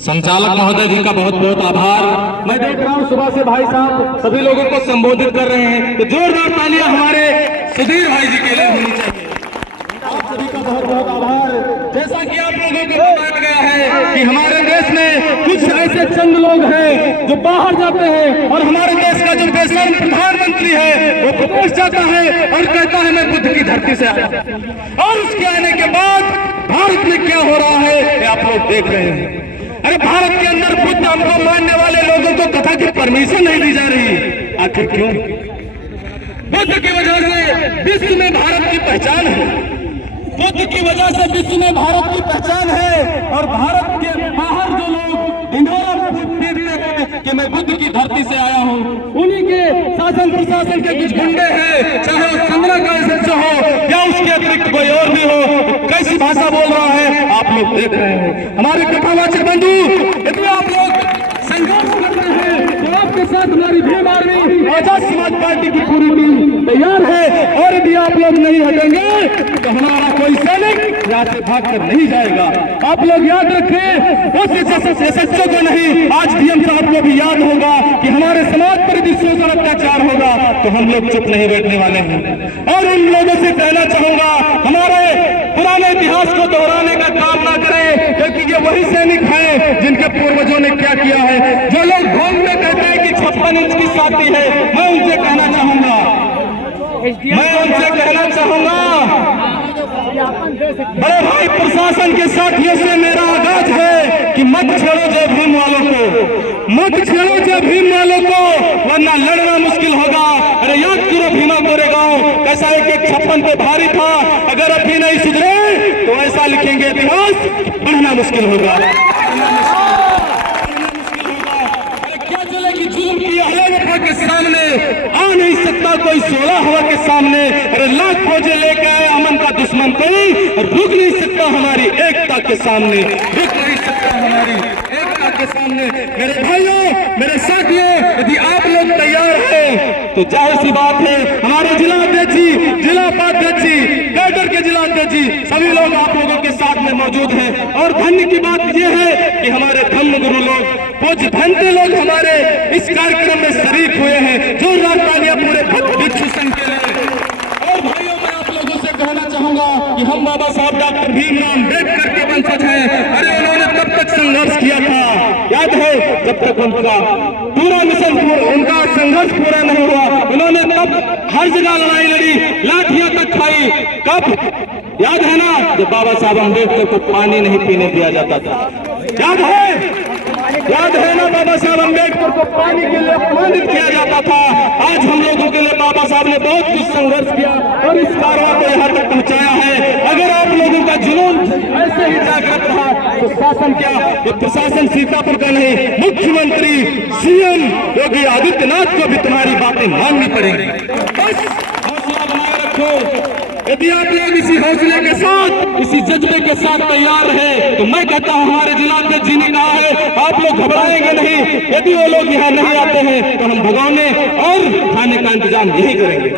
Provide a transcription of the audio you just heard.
संचालक महोदय जी का बहुत बहुत आभार। मैं देख रहा हूँ सुबह से भाई साहब सभी लोगों को संबोधित कर रहे हैं, तो जोरदार तालियां हमारे सुधीर भाई जी के लिए होनी चाहिए। आप सभी का बहुत बहुत आभार। जैसा कि आप लोगों को बताया गया है कि हमारे देश में कुछ ऐसे चंद लोग हैं जो बाहर जाते हैं और हमारे देश का जो बेशर्म प्रधानमंत्री है वो प्रदेश जाता है और कहता है मैं बुद्ध की धरती से आया, और उसके आने के बाद भारत में क्या हो रहा है ये आप लोग देख रहे हैं। अरे भारत के अंदर बुद्ध हमको मानने वाले लोगों को कथा की परमिशन नहीं दी जा रही, आखिर क्यों? बुद्ध की वजह से विश्व में भारत की पहचान है, बुद्ध की वजह से विश्व में भारत की पहचान है। और भारत के बाहर जो लोग ढिंढोरा पीटते हैं कि मैं बुद्ध की धरती से आया हूँ, उन्हीं के शासन प्रशासन के कुछ गुंडे हैं, चाहे वो संग्रह का सदस्य हो या उसके अतिरिक्त कोई और भी हो, कैसी भाषा बोल रहा है आप लोग देख रहे हैं। हमारे कथावाचक बंधु, यदि आप लोग संघर्ष करते हैं तो आपके साथ हमारी भीम आर्मी आजाद समाज पार्टी की पूरी टीम तैयार है, और यदि आप लोग नहीं हटेंगे तो हमारा कोई सैनिक यहाँ से भाग कर नहीं जाएगा। आप लोग याद रखें, उस एसएचओ को नहीं, आज डीएम साहब को भी याद होगा कि हमारे समाज पर यदि शोषण अत्याचार होगा तो हम लोग चुप नहीं बैठने वाले हैं। और उन लोगों से कहना चाहूंगा, हमारे पुराने इतिहास को दोहराने का काम ना करें, क्योंकि ये वही सैनिक हैं जिनके पूर्वजों ने क्या किया है। जो लोग घूम में कहते हैं कि 56 इंच की छाती है, मैं उनसे कहना चाहूंगा बड़े भाई प्रशासन के साथियों से मेरा आगाज है कि मत छेड़ो जय भीम वालों को, मत छेड़ो जय भीम वालों को, वरना लड़ना मुश्किल होगा। अरे याद करो भीमा कोरेगांव कैसा एक 56 पे भारी था, अगर अभी नहीं सुधरे तो ऐसा लिखेंगे इतिहास, पढ़ना मुश्किल होगा। क्या चले कि जुल्म की अहलिया के सामने आ नहीं सकता कोई 16 हवा के सामने। अरे लाख फौजें लेकर आए अमन का दुश्मन कोई, और रुक नहीं सकता हमारी एकता के सामने, रुक नहीं सकता हमारी एकता के सामने। मेरे भाइयों, मेरे साथियों, यदि आप लोग तैयार हैं तो जाहिर सी बात है हमारे जिला अध्यक्ष जी, जिला उपाध्यक्ष जी, कैडर के जिला अध्यक्ष जी, सभी लोग आप लोगों के साथ में मौजूद हैं। और धन्य की बात यह है कि हमारे धर्म गुरु लोग, पूज्य भंते लोग हमारे इस कार्यक्रम में शरीक हुए हैं। जोरदार तालियां पूरे भिक्षु संघ के लिए। और भाइयों, मैं आप लोगों से कहना चाहूंगा कि हम बाबा साहब डॉक्टर भीमराव अम्बेडकर के वंशज हैं। अरे उन्होंने तब तक संघर्ष किया था, याद है, जब तक उनका पूरा मिशन उनका संघर्ष पूरा नहीं हुआ, उन्होंने तब हर जगह लड़ाई लड़ी, लाठियां तक खाई। कब याद है ना, जब बाबा साहब अम्बेडकर को पानी नहीं पीने दिया जाता था, याद है, याद है ना, बाबा साहब अम्बेडकर को पानी के लिए अपमानित किया जाता था। आज हम लोगों के लिए बाबा साहब ने बहुत कुछ संघर्ष किया और इस कारवां को यहाँ तक पहुँचाया है। अगर आप लोगों का जुनून ऐसे ही जागृत रहा तो शासन क्या, ये प्रशासन सीतापुर का नहीं, मुख्यमंत्री सीएम योगी आदित्यनाथ को भी तुम्हारी बातें माननी पड़ेगी। बस हौसला बनाए रखो। यदि आप लोग इसी हौसले के साथ, इसी जज्बे के साथ तैयार रहे तो मैं कहता हूँ, हमारे जिला अध्यक्ष जी ने कहा है, आप लोग घबराएंगे नहीं। यदि वो लोग यहाँ नहीं आते हैं तो हम भगाने और खाने का इंतजाम यही करेंगे।